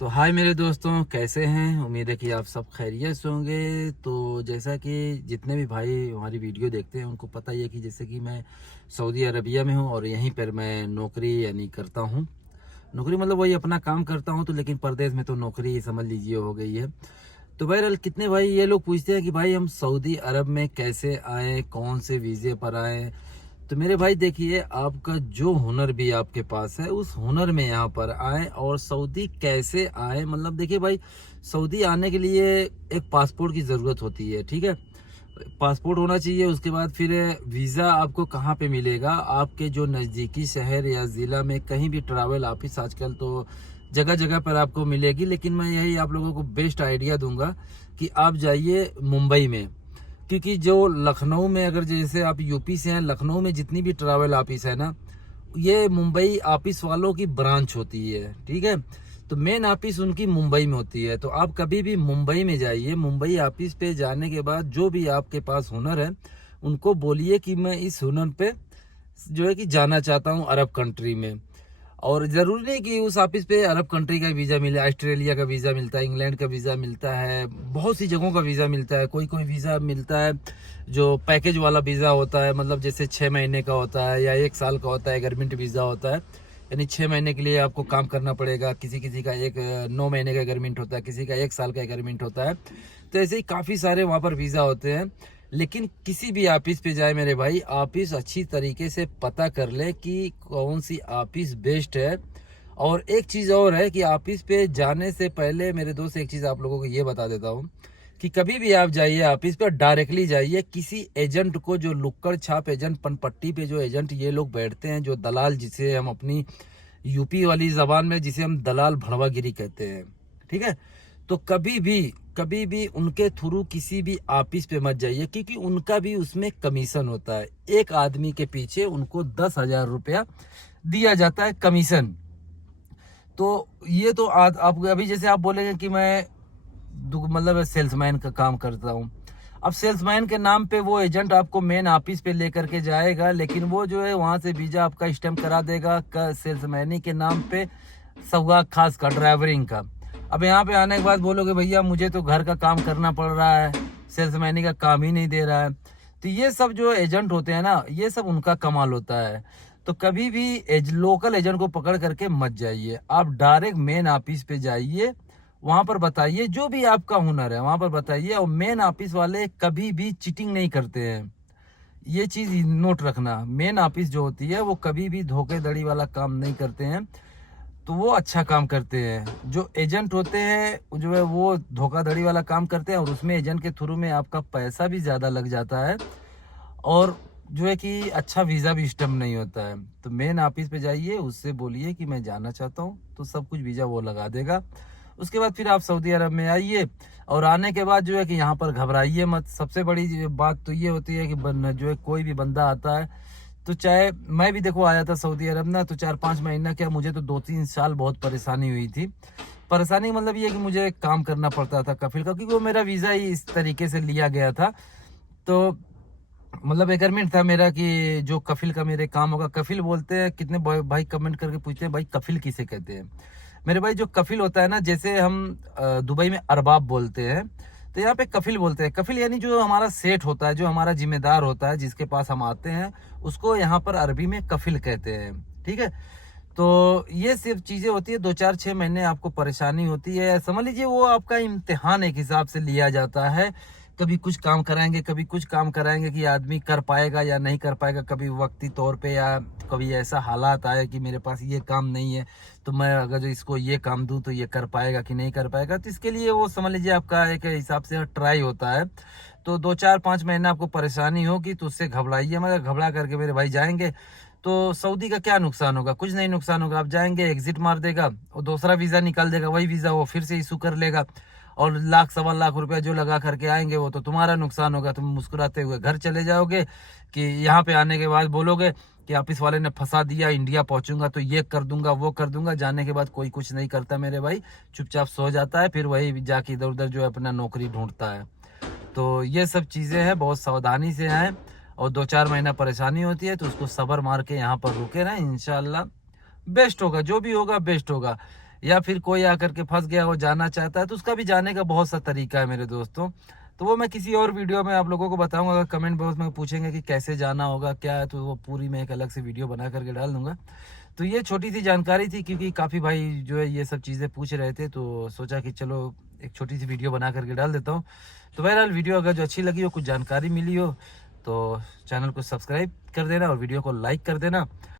तो हाय मेरे दोस्तों, कैसे हैं। उम्मीद है कि आप सब खैरियत से होंगे। तो जैसा कि जितने भी भाई हमारी वीडियो देखते हैं उनको पता ही है कि जैसे कि मैं सऊदी अरबिया में हूं और यहीं पर मैं नौकरी यानी करता हूं। नौकरी मतलब वही अपना काम करता हूं, तो लेकिन परदेश में तो नौकरी समझ लीजिए हो गई है। तो बहरहाल कितने भाई ये लोग पूछते हैं कि भाई हम सऊदी अरब में कैसे आए, कौन से वीज़े पर आए। तो मेरे भाई देखिए, आपका जो हुनर भी आपके पास है उस हुनर में यहाँ पर आए। और सऊदी कैसे आए, मतलब देखिए भाई, सऊदी आने के लिए एक पासपोर्ट की ज़रूरत होती है, ठीक है। पासपोर्ट होना चाहिए। उसके बाद फिर वीज़ा आपको कहाँ पे मिलेगा, आपके जो नज़दीकी शहर या ज़िला में कहीं भी ट्रैवल ऑफिस आजकल तो जगह जगह पर आपको मिलेगी। लेकिन मैं यही आप लोगों को बेस्ट आइडिया दूंगा कि आप जाइए मुंबई में, क्योंकि जो लखनऊ में, अगर जैसे आप यूपी से हैं, लखनऊ में जितनी भी ट्रैवल ऑफिस है ना, ये मुंबई ऑफिस वालों की ब्रांच होती है, ठीक है। तो मेन ऑफिस उनकी मुंबई में होती है। तो आप कभी भी मुंबई में जाइए। मुंबई ऑफिस पे जाने के बाद जो भी आपके पास हुनर है उनको बोलिए कि मैं इस हुनर पे जो है कि जाना चाहता हूँ अरब कंट्री में। और ज़रूरी नहीं कि उस ऑफिस पे अरब कंट्री का वीज़ा मिले, ऑस्ट्रेलिया का वीज़ा मिलता है, इंग्लैंड का वीज़ा मिलता है, बहुत सी जगहों का वीज़ा मिलता है। कोई कोई वीज़ा मिलता है जो पैकेज वाला वीज़ा होता है, मतलब जैसे 6 महीने का होता है या 1 साल का होता है, गवर्नमेंट वीज़ा होता है। यानी 6 महीने के लिए आपको काम करना पड़ेगा। किसी किसी का 9 महीने का एग्रीमेंट होता है, किसी का 1 साल का एग्रीमेंट होता है। तो ऐसे ही काफ़ी सारे वहाँ पर वीज़ा होते हैं। लेकिन किसी भी ऑफिस पे जाए मेरे भाई, ऑफिस अच्छी तरीके से पता कर ले कि कौन सी ऑफिस बेस्ट है। और एक चीज़ और है कि ऑफिस पे जाने से पहले मेरे दोस्त, एक चीज़ आप लोगों को ये बता देता हूँ कि कभी भी आप जाइए ऑफिस पे, डायरेक्टली जाइए। किसी एजेंट को, जो लुक्कड़ छाप एजेंट, पनपट्टी पे जो एजेंट ये लोग बैठते हैं, जो दलाल, जिसे हम अपनी यूपी वाली जबान में जिसे हम दलाल भड़वागिरी कहते हैं, ठीक है। तो कभी भी उनके थ्रू किसी भी ऑफिस पे मत जाइए, क्योंकि उनका भी उसमें कमीशन होता है। एक आदमी के पीछे उनको 10,000 रुपया दिया जाता है कमीशन। तो ये तो आप अभी जैसे आप बोलेंगे कि मैं मतलब सेल्समैन का काम करता हूँ। अब सेल्समैन के नाम पे वो एजेंट आपको मेन ऑफिस पे लेकर के जाएगा, लेकिन वो जो है वहाँ से वीजा आपका स्टैम्प करा देगा सेल्समैनी के नाम पे, सौगात खास का, ड्राइवरिंग का। अब यहाँ पे आने के बाद बोलोगे भैया मुझे तो घर का काम करना पड़ रहा है, सेल्समैनी का काम ही नहीं दे रहा है। तो ये सब जो एजेंट होते हैं ना, ये सब उनका कमाल होता है। तो कभी भी लोकल एजेंट को पकड़ करके मत जाइए, आप डायरेक्ट मेन ऑफिस पे जाइए। वहां पर बताइए जो भी आपका हुनर है, वहां पर बताइए। और मेन ऑफिस वाले कभी भी चीटिंग नहीं करते हैं, ये चीज नोट रखना। मेन ऑफिस जो होती है वो कभी भी धोखेधड़ी वाला काम नहीं करते हैं, तो वो अच्छा काम करते हैं। जो एजेंट होते हैं जो है वो धोखाधड़ी वाला काम करते हैं, और उसमें एजेंट के थ्रू में आपका पैसा भी ज़्यादा लग जाता है, और जो है कि अच्छा वीज़ा भी स्टैम्प नहीं होता है। तो मेन ऑफिस पे जाइए, उससे बोलिए कि मैं जाना चाहता हूँ, तो सब कुछ वीज़ा वो लगा देगा। उसके बाद फिर आप सऊदी अरब में आइए। और आने के बाद जो है कि यहाँ पर घबराइए मत। सबसे बड़ी बात तो ये होती है कि जो है कोई भी बंदा आता है, तो चाहे मैं भी देखो आया था सऊदी अरब ना, तो 4-5 महीना क्या, मुझे तो 2-3 साल बहुत परेशानी हुई थी। परेशानी मतलब ये कि मुझे काम करना पड़ता था कफिल का, क्योंकि वो मेरा वीज़ा ही इस तरीके से लिया गया था। तो मतलब एग्रीमेंट था मेरा कि जो कफिल का मेरे काम होगा। कफिल बोलते हैं, कितने भाई कमेंट करके पूछते हैं भाई कफिल किसे कहते हैं। मेरे भाई जो कफिल होता है ना, जैसे हम दुबई में अरबाब बोलते हैं, तो यहाँ पे कफिल बोलते हैं। कफिल यानी जो हमारा सेठ होता है, जो हमारा जिम्मेदार होता है, जिसके पास हम आते हैं, उसको यहाँ पर अरबी में कफिल कहते हैं, ठीक है। तो ये सिर्फ चीजें होती है, 2-4-6 महीने आपको परेशानी होती है, समझ लीजिए वो आपका इम्तिहान एक हिसाब से लिया जाता है। कभी कुछ काम कराएंगे, कभी कुछ काम कराएंगे कि आदमी कर पाएगा या नहीं कर पाएगा, कभी वक्ती तौर पे, या कभी ऐसा हालात आए कि मेरे पास ये काम नहीं है, तो मैं अगर इसको ये काम दूं तो ये कर पाएगा कि नहीं कर पाएगा। तो इसके लिए वो समझ लीजिए आपका एक हिसाब से ट्राई होता है। तो 2-4-5 महीना आपको परेशानी होगी, तो उससे घबराइए मगर। घबरा करके मेरे भाई जाएंगे तो सऊदी का क्या नुकसान होगा, कुछ नहीं नुकसान होगा। आप जाएंगे, एग्जिट मार देगा, और दूसरा वीज़ा निकाल देगा, वही वीज़ा वो फिर से इशू कर लेगा, और 1-1.25 लाख जो लगा करके आएंगे वो तो तुम्हारा नुकसान होगा। तुम मुस्कुराते हुए घर चले जाओगे, कि यहाँ पे आने के बाद बोलोगे कि ऑफिस वाले ने फंसा दिया, इंडिया पहुंचूंगा तो ये कर दूंगा वो कर दूंगा। जाने के बाद कोई कुछ नहीं करता मेरे भाई, चुपचाप सो जाता है, फिर वही जाके इधर उधर जो है अपना नौकरी ढूंढता है। तो ये सब चीज़ें हैं, बहुत सावधानी से आए। और 2-4 महीना परेशानी होती है तो उसको सब्र मार के यहाँ पर रुके रहें, इंशाल्लाह बेस्ट होगा, जो भी होगा बेस्ट होगा। या फिर कोई आकर के फंस गया हो, जाना चाहता है, तो उसका भी जाने का बहुत सा तरीका है मेरे दोस्तों। तो वो मैं किसी और वीडियो में आप लोगों को बताऊंगा। अगर कमेंट बॉक्स में पूछेंगे कि कैसे जाना होगा क्या है, तो वो पूरी मैं एक अलग से वीडियो बना करके डाल दूंगा। तो ये छोटी सी जानकारी थी, क्योंकि काफ़ी भाई जो है ये सब चीज़ें पूछ रहे थे, तो सोचा कि चलो एक छोटी सी वीडियो बना करके डाल देता हूँ। तो बहरहाल वीडियो अगर जो अच्छी लगी हो, कुछ जानकारी मिली हो, तो चैनल को सब्सक्राइब कर देना और वीडियो को लाइक कर देना।